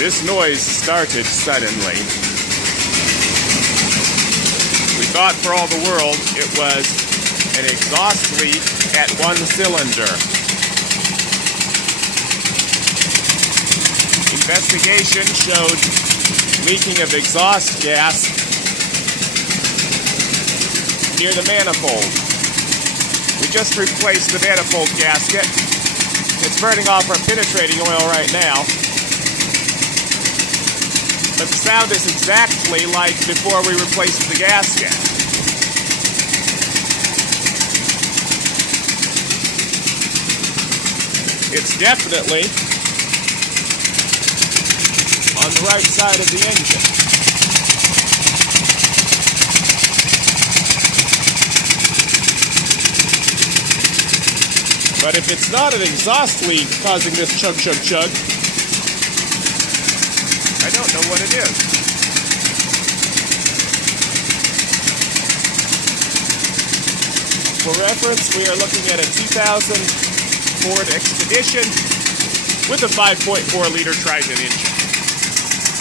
This noise started suddenly. We thought for all the world it was an exhaust leak at one cylinder. Investigation showed leaking of exhaust gas near the manifold. We just replaced the manifold gasket. It's burning off our penetrating oil right now. But the sound is exactly like before we replaced the gasket. It's definitely on the right side of the engine. But if it's not an exhaust leak causing this chug, chug, chug, I don't know what it is. For reference, we are looking at a 2000 Ford Expedition with a 5.4 liter Triton engine.